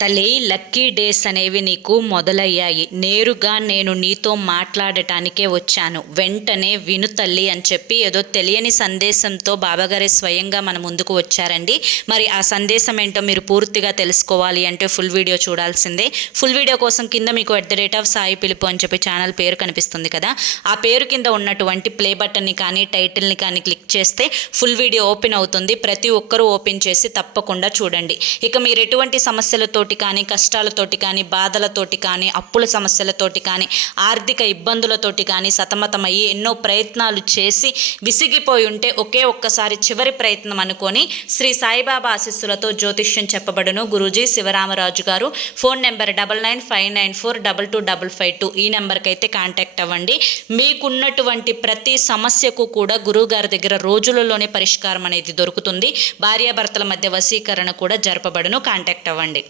తల్లి, lucky days అనేవి నీకు మొదలయ్యాయి. నేరుగా నేను నీతో మాట్లాడటానికే వచ్చాను. వెంటనే విను తల్లి అని చెప్పి ఏదో తెలియని సందేశంతో బాబాగారే స్వయంగా మన ముందుకు వచ్చారండి. మరి ఆ సందేశం ఏంటో మీరు పూర్తిగా తెలుసుకోవాలి అంటే ఫుల్ వీడియో చూడాల్సిందే. ఫుల్ వీడియో కోసం కింద మీకు @సాయి పిలుపు అని చెప్పి ఛానల్ పేరు కనిపిస్తుంది కదా, ఆ పేరు కింద ఉన్నటువంటి ప్లే బటన్ని కానీ టైటిల్ని కానీ క్లిక్ చేస్తే ఫుల్ వీడియో ఓపెన్ అవుతుంది. ప్రతి ఒక్కరూ ఓపెన్ చేసి తప్పకుండా చూడండి. ఇక మీరు ఎటువంటి సమస్యలతో కానీ, కష్టాలతోటి కానీ, బాధలతోటి కానీ, అప్పుల సమస్యలతోటి కానీ, ఆర్థిక ఇబ్బందులతోటి కానీ సతమతమయ్యి ఎన్నో ప్రయత్నాలు చేసి విసిగిపోయి ఉంటే ఒక్కసారి చివరి ప్రయత్నం అనుకొని శ్రీ సాయిబాబా ఆశీస్సులతో జ్యోతిష్యం చెప్పబడును. గురూజీ శివరామరాజు గారు. Phone number 9959422552. ఈ నెంబర్కి అయితే కాంటాక్ట్ అవ్వండి. మీకున్నటువంటి ప్రతి సమస్యకు కూడా గురువుగారి దగ్గర రోజులలోనే పరిష్కారం అనేది దొరుకుతుంది. భార్యాభర్తల మధ్య వశీకరణ కూడా జరపబడును. కాంటాక్ట్ అవ్వండి.